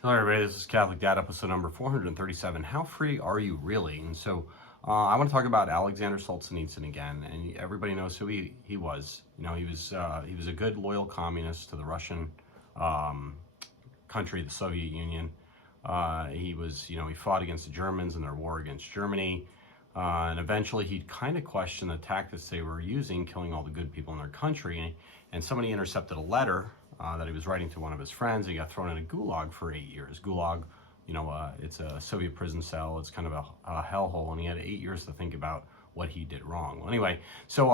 Hello everybody, this is Catholic Dad, episode number 437. How free are you really? And so I want to talk about Alexander Solzhenitsyn again, and everybody knows who he was. You know, he was a good, loyal communist to the Russian um, country, the Soviet Union. He fought against the Germans in their war against Germany. And eventually he kind of questioned the tactics they were using, killing all the good people in their country. And somebody intercepted a letter that he was writing to one of his friends. He got thrown in a gulag for 8 years. Gulag, it's a Soviet prison cell. It's kind of a hellhole, and he had 8 years to think about what he did wrong. Well, anyway, so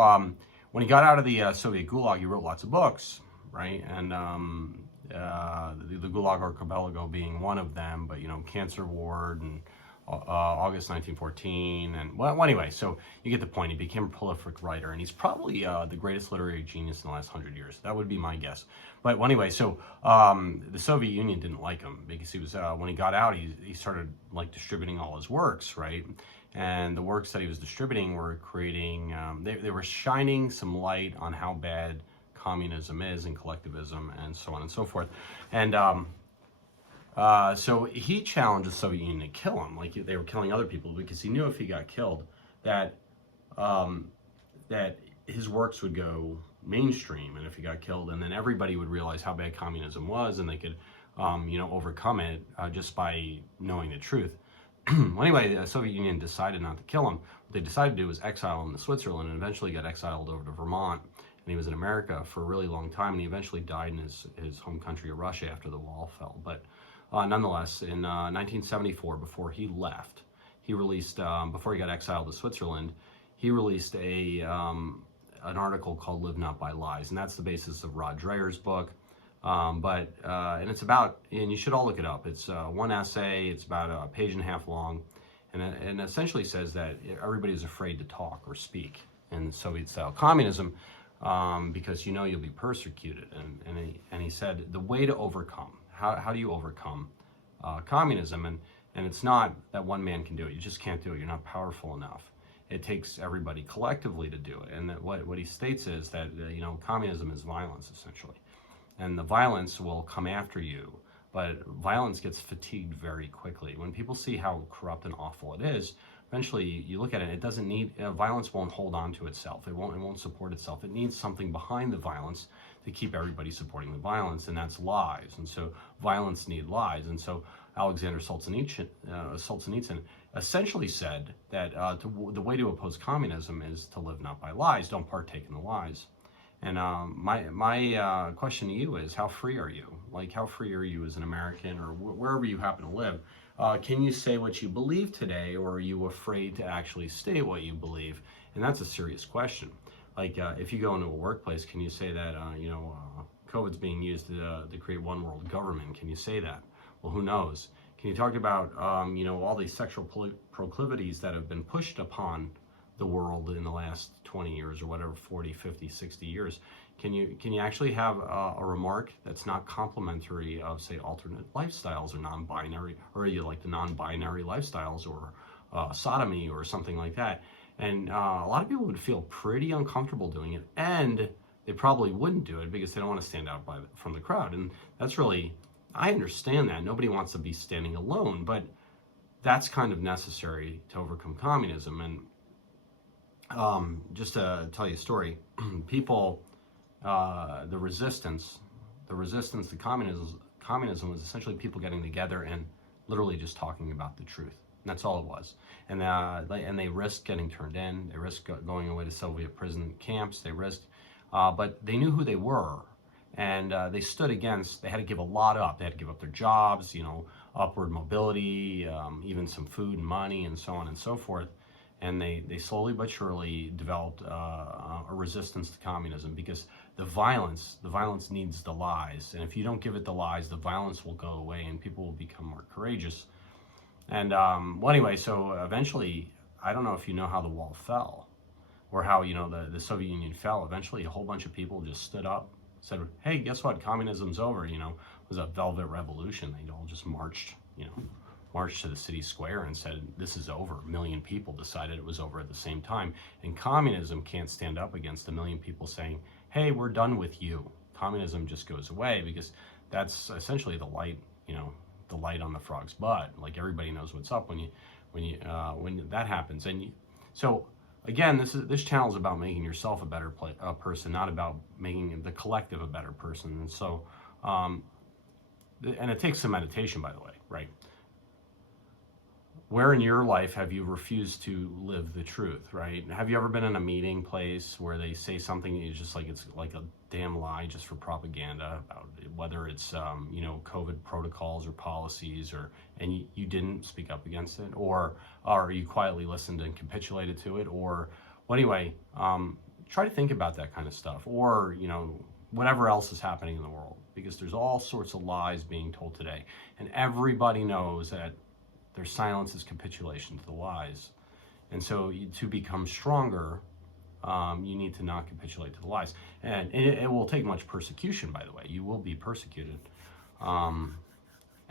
when he got out of the Soviet gulag, he wrote lots of books, right? And the Gulag Archipelago being one of them, but Cancer Ward and August 1914, and well, anyway, so you get the point. He became a prolific writer, and he's probably the greatest literary genius in the last 100 years. That would be my guess. But anyway, so the Soviet Union didn't like him because he was when he got out, he started like distributing all his works, right? And the works that he was distributing were creating, they were shining some light on how bad communism is and collectivism and so on and so forth. And so he challenged the Soviet Union to kill him, like they were killing other people, because he knew if he got killed, that that his works would go mainstream, and if he got killed, and then everybody would realize how bad communism was, and they could, overcome it just by knowing the truth. Well, anyway, the Soviet Union decided not to kill him. What they decided to do was exile him to Switzerland, and eventually got exiled over to Vermont. And he was in America for a really long time, and he eventually died in his home country of Russia after the wall fell. But nonetheless, in 1974, before he left, he released, before he got exiled to Switzerland, he released an article called Live Not by Lies, and that's the basis of Rod Dreher's book. And it's about, and you should all look it up, it's one essay, it's about a page and a half long, and it essentially says that everybody's afraid to talk or speak in Soviet-style communism, because you'll be persecuted. And he said the way to overcome, how do you overcome communism? And it's not that one man can do it. You just can't do it. You're not powerful enough. It takes everybody collectively to do it. And that what he states is that communism is violence, essentially, and the violence will come after you. But violence gets fatigued very quickly. When people see how corrupt and awful it is, eventually you look at it, it doesn't need, violence won't hold on to itself. It won't support itself. It needs something behind the violence to keep everybody supporting the violence, and that's lies. And so violence needs lies. And so Alexander Solzhenitsyn essentially said that the way to oppose communism is to live not by lies. Don't partake in the lies. And my question to you is, how free are you? Like, how free are you as an American, or wherever you happen to live? Can you say what you believe today, or are you afraid to actually state what you believe? And that's a serious question. Like, if you go into a workplace, can you say that, COVID's being used to create one world government? Can you say that? Well, who knows? Can you talk about, all these sexual proclivities that have been pushed upon the world in the last 20 years or whatever, 40, 50, 60 years? Can you actually have a remark that's not complimentary of, say, alternate lifestyles or non-binary, or you like the non-binary lifestyles, or sodomy or something like that? And a lot of people would feel pretty uncomfortable doing it, and they probably wouldn't do it because they don't want to stand out from the crowd. And that's really, I understand that. Nobody wants to be standing alone, but that's kind of necessary to overcome communism. And just to tell you a story, people, the resistance to communism was essentially people getting together and literally just talking about the truth. And that's all it was. And they risked getting turned in. They risked going away to Soviet prison camps. They risked, but they knew who they were, and they stood against. They had to give a lot up. They had to give up their jobs, upward mobility, even some food and money, and so on and so forth. And they slowly but surely developed a resistance to communism, because the violence needs the lies. And if you don't give it the lies, the violence will go away and people will become more courageous. And well, anyway, so eventually, I don't know if you know how the wall fell, or how the Soviet Union fell. Eventually, a whole bunch of people just stood up, said, "Hey, guess what? Communism's over." It was a velvet revolution. They all just marched to the city square and said, "This is over." A million people decided it was over at the same time. And communism can't stand up against a million people saying, "Hey, we're done with you." Communism just goes away, because that's essentially the light, the light on the frog's butt. Like everybody knows what's up when that happens. And so again, this channel is about making yourself a better person, not about making the collective a better person. And so, and it takes some meditation, by the way, right? Where in your life have you refused to live the truth, right? Have you ever been in a meeting place where they say something and you just like, it's like a damn lie just for propaganda about it, whether it's, you know, COVID protocols or policies, and you didn't speak up against it, or you quietly listened and capitulated to it, or, well, anyway, try to think about that kind of stuff, or, you know, whatever else is happening in the world, because there's all sorts of lies being told today, and everybody knows that their silence is capitulation to the lies. And so to become stronger, you need to not capitulate to the lies. And it will take much persecution, by the way. You will be persecuted. I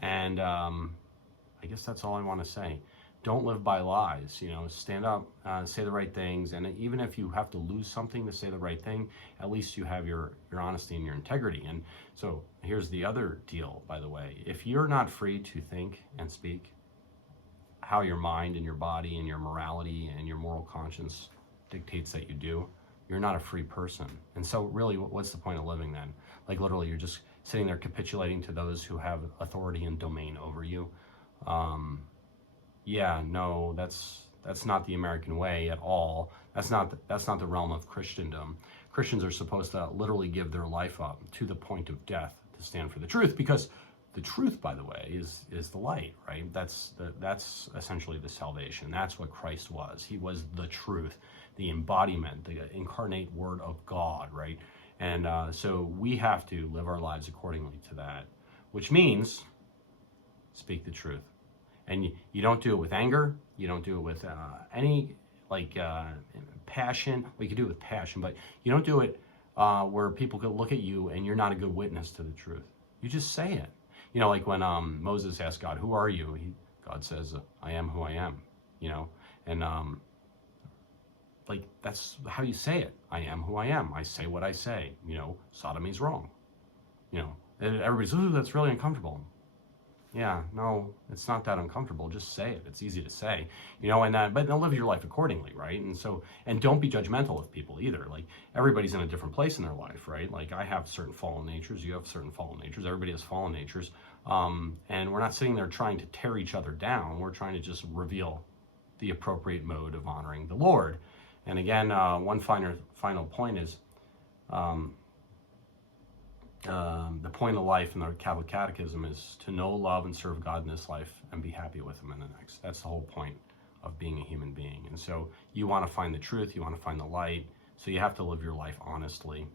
guess that's all I want to say. Don't live by lies. You know, stand up, say the right things. And even if you have to lose something to say the right thing, at least you have your honesty and your integrity. And so here's the other deal, by the way. If you're not free to think and speak, how your mind and your body and your morality and your moral conscience dictates that you do, you're not a free person. And so really, what's the point of living then? Like literally, you're just sitting there capitulating to those who have authority and domain over you. Yeah, no, that's not the American way at all. That's not the realm of Christendom. Christians are supposed to literally give their life up to the point of death to stand for the truth, because the truth, by the way, is the light, right? That's essentially the salvation. That's what Christ was. He was the truth, the embodiment, the incarnate Word of God, right? And so we have to live our lives accordingly to that, which means speak the truth. And you don't do it with anger. You don't do it with any passion. Well, you can do it with passion, but you don't do it where people could look at you and you're not a good witness to the truth. You just say it. You know, like when Moses asked God, "Who are you?" God says, "I am who I am." You know, and like that's how you say it. I am who I am. I say what I say. You know, sodomy's wrong. You know, and everybody's, "Ooh, that's really uncomfortable." Yeah, no, it's not that uncomfortable. Just say it. It's easy to say, you know, and but then live your life accordingly, right? And so, and don't be judgmental of people either. Like everybody's in a different place in their life, right? Like I have certain fallen natures. You have certain fallen natures. Everybody has fallen natures, and we're not sitting there trying to tear each other down. We're trying to just reveal the appropriate mode of honoring the Lord. And again, one final point is. The point of life in the Catholic Catechism is to know, love, and serve God in this life and be happy with Him in the next. That's the whole point of being a human being. And so you want to find the truth, you want to find the light, so you have to live your life honestly.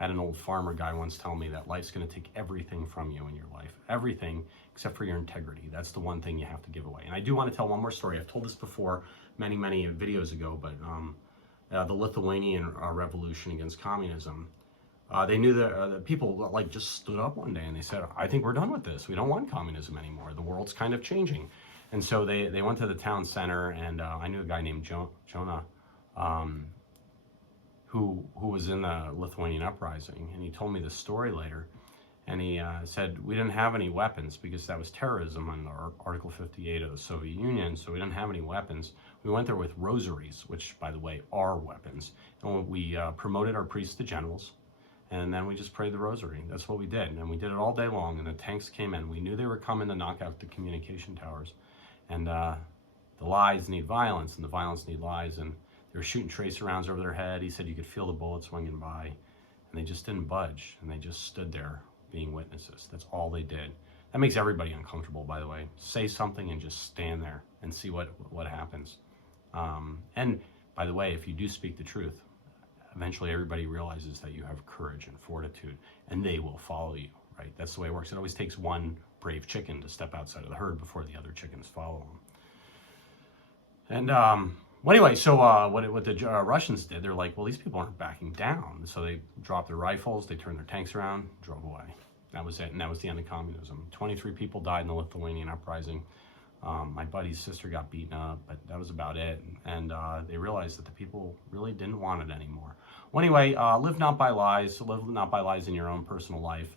I had an old farmer guy once tell me that life's going to take everything from you in your life. Everything except for your integrity. That's the one thing you have to give away. And I do want to tell one more story. I've told this before many videos ago, but the Lithuanian revolution against communism. They knew that the people like just stood up one day and they said, "I think we're done with this. We don't want communism anymore. The world's kind of changing." And so they went to the town center, and I knew a guy named Jonah, who was in the Lithuanian uprising, and he told me this story later. And he said, "We didn't have any weapons because that was terrorism under Article 58 of the Soviet Union, so we didn't have any weapons. We went there with rosaries, which, by the way, are weapons. And we promoted our priests to generals. And then we just prayed the rosary. That's what we did. And we did it all day long. And the tanks came in. We knew they were coming to knock out the communication towers. And the lies need violence, and the violence need lies. And they were shooting tracer rounds over their head. He said you could feel the bullets swinging by. And they just didn't budge. And they just stood there being witnesses. That's all they did. That makes everybody uncomfortable, by the way. Say something and just stand there and see what happens. And by the way, if you do speak the truth, eventually everybody realizes that you have courage and fortitude, and they will follow you, right? That's the way it works. It always takes one brave chicken to step outside of the herd before the other chickens follow them. And well, anyway, so what the Russians did, they're like, well, these people aren't backing down. So they dropped their rifles, they turned their tanks around, drove away. That was it, and that was the end of communism. 23 people died in the Lithuanian uprising. My buddy's sister got beaten up, but that was about it. And they realized that the people really didn't want it anymore. Well, anyway, live not by lies. Live not by lies in your own personal life.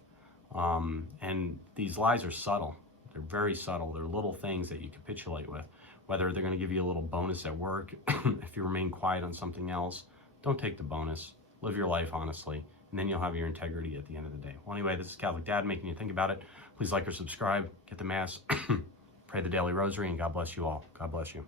And these lies are subtle. They're very subtle. They're little things that you capitulate with. Whether they're going to give you a little bonus at work if you remain quiet on something else, don't take the bonus. Live your life honestly, and then you'll have your integrity at the end of the day. Well, anyway, this is Catholic Dad making you think about it. Please like or subscribe, get the Mass, pray the daily rosary, and God bless you all. God bless you.